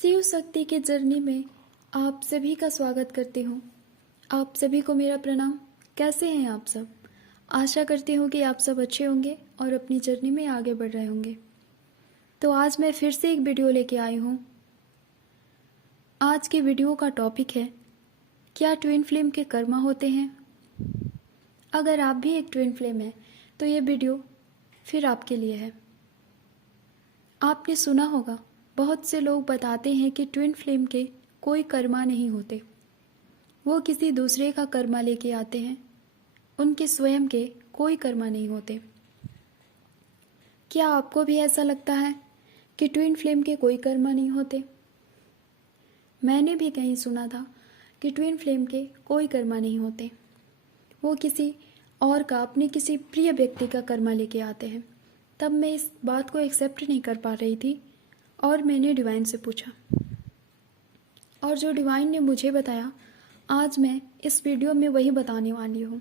शिव शक्ति के जर्नी में आप सभी का स्वागत करती हूँ। आप सभी को मेरा प्रणाम। कैसे हैं आप सब? आशा करती हूँ कि आप सब अच्छे होंगे और अपनी जर्नी में आगे बढ़ रहे होंगे। तो आज मैं फिर से एक वीडियो लेके आई हूँ। आज की वीडियो का टॉपिक है, क्या ट्विन फ्लेम के कर्मा होते हैं? अगर आप भी एक ट्विन फ्लेम हैं तो ये वीडियो फिर आपके लिए है। आपने सुना होगा, बहुत से लोग बताते हैं कि ट्विन फ्लेम के कोई कर्मा नहीं होते, वो किसी दूसरे का कर्मा लेके आते हैं, उनके स्वयं के कोई कर्मा नहीं होते। क्या आपको भी ऐसा लगता है कि ट्विन फ्लेम के कोई कर्मा नहीं होते? मैंने भी कहीं सुना था कि ट्विन फ्लेम के कोई कर्मा नहीं होते, वो किसी और का, अपने किसी प्रिय व्यक्ति का कर्मा लेके आते हैं। तब मैं इस बात को एक्सेप्ट नहीं कर पा रही थी और मैंने डिवाइन से पूछा, और जो डिवाइन ने मुझे बताया, आज मैं इस वीडियो में वही बताने वाली हूँ।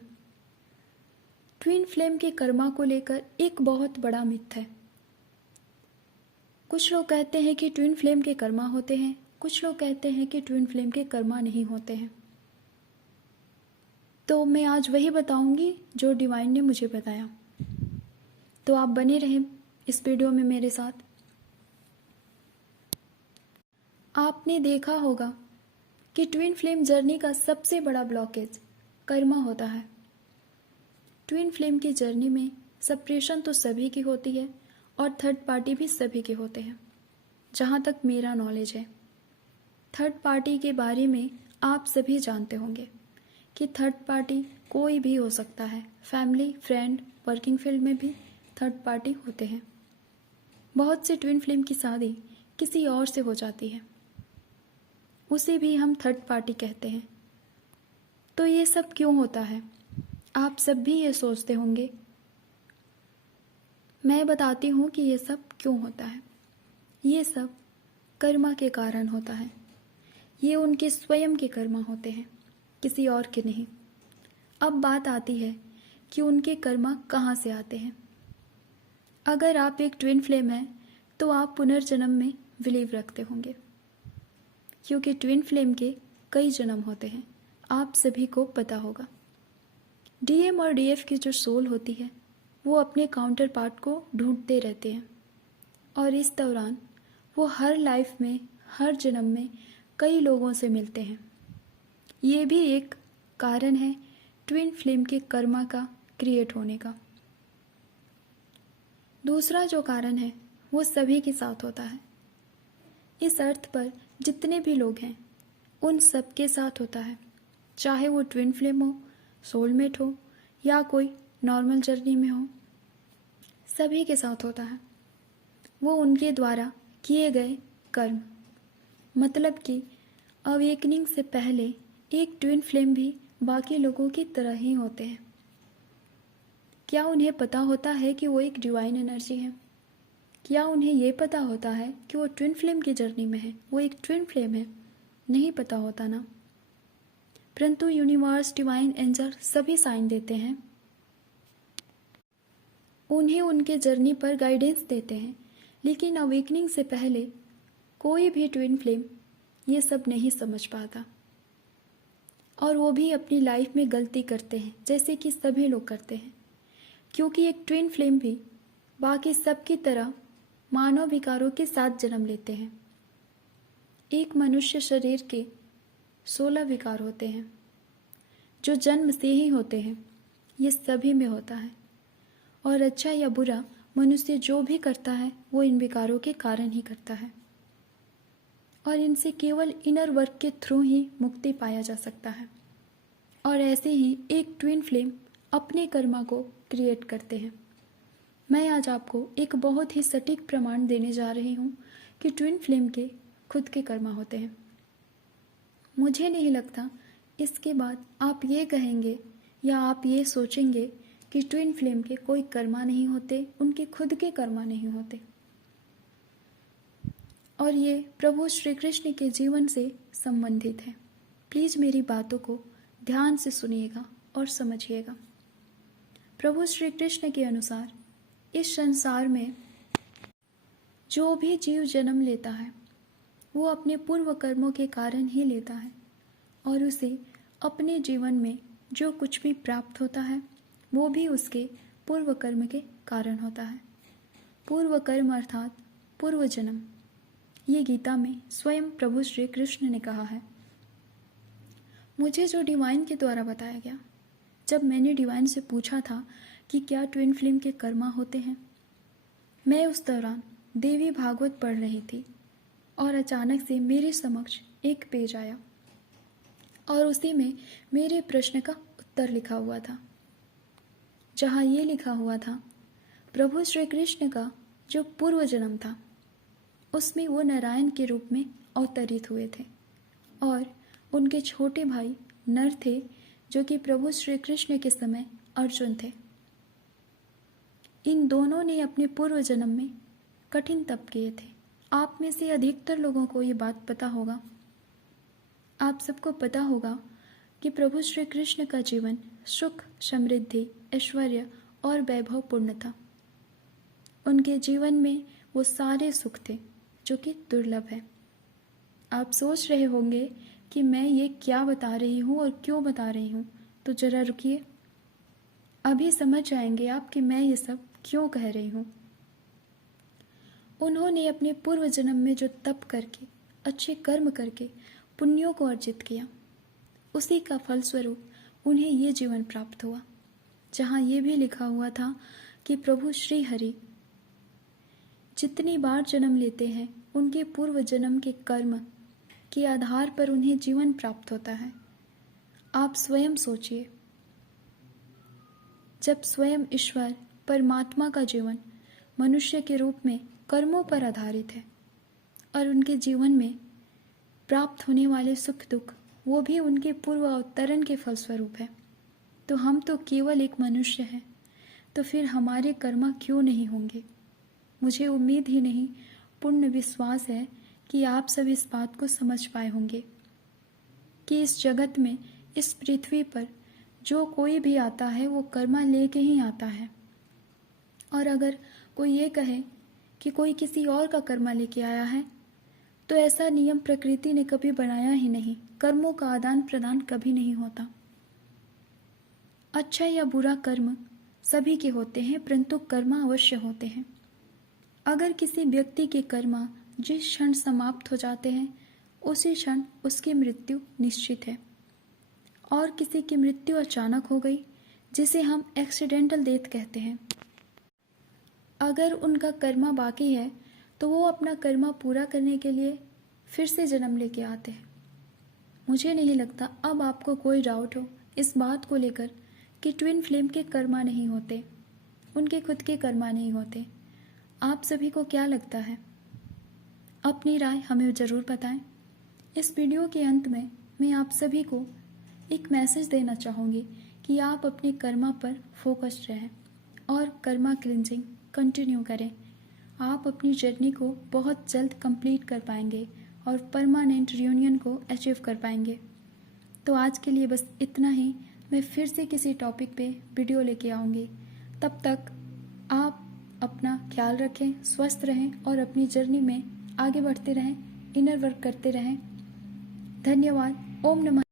ट्विन फ्लेम के कर्मा को लेकर एक बहुत बड़ा मिथ है। कुछ लोग कहते हैं कि ट्विन फ्लेम के कर्मा होते हैं, कुछ लोग कहते हैं कि ट्विन फ्लेम के कर्मा नहीं होते हैं। तो मैं आज वही बताऊंगी जो डिवाइन ने मुझे बताया। तो आप बने रहें इस वीडियो में मेरे साथ। आपने देखा होगा कि ट्विन फ्लेम जर्नी का सबसे बड़ा ब्लॉकेज कर्मा होता है। ट्विन फ्लेम की जर्नी में सेपरेशन तो सभी की होती है और थर्ड पार्टी भी सभी के होते हैं, जहाँ तक मेरा नॉलेज है। थर्ड पार्टी के बारे में आप सभी जानते होंगे कि थर्ड पार्टी कोई भी हो सकता है। फैमिली, फ्रेंड, वर्किंग फील्ड में भी थर्ड पार्टी होते हैं। बहुत से ट्विन फ्लेम की शादी किसी और से हो जाती है, उसे भी हम थर्ड पार्टी कहते हैं। तो ये सब क्यों होता है? आप सब भी ये सोचते होंगे। मैं बताती हूँ कि ये सब क्यों होता है। ये सब कर्मा के कारण होता है। ये उनके स्वयं के कर्मा होते हैं, किसी और के नहीं। अब बात आती है कि उनके कर्मा कहाँ से आते हैं। अगर आप एक ट्विन फ्लेम हैं तो आप पुनर्जन्म में बिलीव रखते होंगे, क्योंकि ट्विन फ्लेम के कई जन्म होते हैं, आप सभी को पता होगा। डीएम और डीएफ की जो सोल होती है वो अपने काउंटर पार्ट को ढूंढते रहते हैं, और इस दौरान वो हर लाइफ में, हर जन्म में कई लोगों से मिलते हैं। ये भी एक कारण है ट्विन फ्लेम के कर्मा का क्रिएट होने का। दूसरा जो कारण है वो सभी के साथ होता है। इस अर्थ पर जितने भी लोग हैं उन सब के साथ होता है, चाहे वो ट्विन फ्लेम हो, सोलमेट हो या कोई नॉर्मल जर्नी में हो, सभी के साथ होता है। वो उनके द्वारा किए गए कर्म, मतलब कि अवेकनिंग से पहले एक ट्विन फ्लेम भी बाकी लोगों की तरह ही होते हैं। क्या उन्हें पता होता है कि वो एक डिवाइन एनर्जी है? क्या उन्हें ये पता होता है कि वो ट्विन फ्लेम की जर्नी में है, वो एक ट्विन फ्लेम है? नहीं पता होता ना। परंतु यूनिवर्स, डिवाइन, एंजल सभी साइन देते हैं, उन्हें उनके जर्नी पर गाइडेंस देते हैं। लेकिन अवेकनिंग से पहले कोई भी ट्विन फ्लेम ये सब नहीं समझ पाता, और वो भी अपनी लाइफ में गलती करते हैं, जैसे कि सभी लोग करते हैं। क्योंकि एक ट्विन फ्लेम भी बाकी सब की तरह मानव विकारों के साथ जन्म लेते हैं। एक मनुष्य शरीर के 16 विकार होते हैं जो जन्म से ही होते हैं। ये सभी में होता है, और अच्छा या बुरा मनुष्य जो भी करता है वो इन विकारों के कारण ही करता है, और इनसे केवल इनर वर्क के थ्रू ही मुक्ति पाया जा सकता है। और ऐसे ही एक ट्विन फ्लेम अपने कर्मा को क्रिएट करते हैं। मैं आज आपको एक बहुत ही सटीक प्रमाण देने जा रही हूँ कि ट्विन फ्लेम के खुद के कर्मा होते हैं। मुझे नहीं लगता इसके बाद आप ये कहेंगे या आप ये सोचेंगे कि ट्विन फ्लेम के कोई कर्मा नहीं होते, उनके खुद के कर्मा नहीं होते। और ये प्रभु श्री कृष्ण के जीवन से संबंधित है। प्लीज मेरी बातों को ध्यान से सुनिएगा और समझिएगा। प्रभु श्री कृष्ण के अनुसार इस संसार में जो भी जीव जन्म लेता है वो अपने पूर्व कर्मों के कारण ही लेता है और उसे अपने जीवन में जो कुछ भी प्राप्त होता है वो भी उसके पूर्व कर्म के कारण होता है। पूर्व कर्म अर्थात पूर्व जन्म, ये गीता में स्वयं प्रभु श्री कृष्ण ने कहा है। मुझे जो डिवाइन के द्वारा बताया गया, जब मैंने डिवाइन से पूछा था कि क्या ट्विन फ्लेम के कर्मा होते हैं, मैं उस दौरान देवी भागवत पढ़ रही थी और अचानक से मेरे समक्ष एक पेज आया और उसी में मेरे प्रश्न का उत्तर लिखा हुआ था, जहाँ ये लिखा हुआ था प्रभु श्री कृष्ण का जो पूर्व जन्म था उसमें वो नारायण के रूप में अवतरित हुए थे और उनके छोटे भाई नर थे जो कि प्रभु श्री कृष्ण के समय अर्जुन थे। इन दोनों ने अपने पूर्व जन्म में कठिन तप किए थे। आप में से अधिकतर लोगों को ये बात पता होगा। आप सबको पता होगा कि प्रभु श्री कृष्ण का जीवन सुख, समृद्धि, ऐश्वर्य और वैभवपूर्ण था। उनके जीवन में वो सारे सुख थे जो कि दुर्लभ है। आप सोच रहे होंगे कि मैं ये क्या बता रही हूँ और क्यों बता रही हूँ, तो जरा रुकिए, अभी समझ जाएंगे आप कि मैं ये सब क्यों कह रही हूँ। उन्होंने अपने पूर्व जन्म में जो तप करके, अच्छे कर्म करके पुण्यों को अर्जित किया, उसी का फलस्वरूप उन्हें ये जीवन प्राप्त हुआ, जहाँ ये भी लिखा हुआ था कि प्रभु श्री हरि जितनी बार जन्म लेते हैं उनके पूर्व जन्म के कर्म के आधार पर उन्हें जीवन प्राप्त होता है। आप स्वयं सोचिए, जब स्वयं ईश्वर परमात्मा का जीवन मनुष्य के रूप में कर्मों पर आधारित है और उनके जीवन में प्राप्त होने वाले सुख दुख वो भी उनके पूर्व अवतरण के फलस्वरूप है, तो हम तो केवल एक मनुष्य हैं, तो फिर हमारे कर्म क्यों नहीं होंगे। मुझे उम्मीद ही नहीं, पूर्ण विश्वास है कि आप सब इस बात को समझ पाए होंगे कि इस जगत में, इस पृथ्वी पर जो कोई भी आता है वो कर्मा लेके ही आता है। और अगर कोई ये कहे कि कोई किसी और का कर्मा लेके आया है, तो ऐसा नियम प्रकृति ने कभी बनाया ही नहीं। कर्मों का आदान प्रदान कभी नहीं होता। अच्छा या बुरा कर्म सभी के होते हैं, परंतु कर्मा अवश्य होते हैं। अगर किसी व्यक्ति के कर्मा जिस क्षण समाप्त हो जाते हैं उसी क्षण उसकी मृत्यु निश्चित है, और किसी की मृत्यु अचानक हो गई जिसे हम एक्सीडेंटल डेथ कहते हैं। अगर उनका कर्मा बाकी है तो वो अपना कर्मा पूरा करने के लिए फिर से जन्म लेके आते हैं। मुझे नहीं लगता अब आपको कोई डाउट हो इस बात को लेकर कि ट्विन फ्लेम के कर्मा नहीं होते, उनके खुद के कर्मा नहीं होते। आप सभी को क्या लगता है? अपनी राय हमें ज़रूर बताएं। इस वीडियो के अंत में मैं आप सभी को एक मैसेज देना चाहूँगी कि आप अपने कर्मा पर फोकस्ड रहें और कर्मा क्लिनजिंग कंटिन्यू करें। आप अपनी जर्नी को बहुत जल्द कंप्लीट कर पाएंगे और परमानेंट रियूनियन को अचीव कर पाएंगे। तो आज के लिए बस इतना ही। मैं फिर से किसी टॉपिक पे वीडियो लेके आऊँगी। तब तक आप अपना ख्याल रखें, स्वस्थ रहें और अपनी जर्नी में आगे बढ़ते रहें, इनर वर्क करते रहें। धन्यवाद। ओम नमः।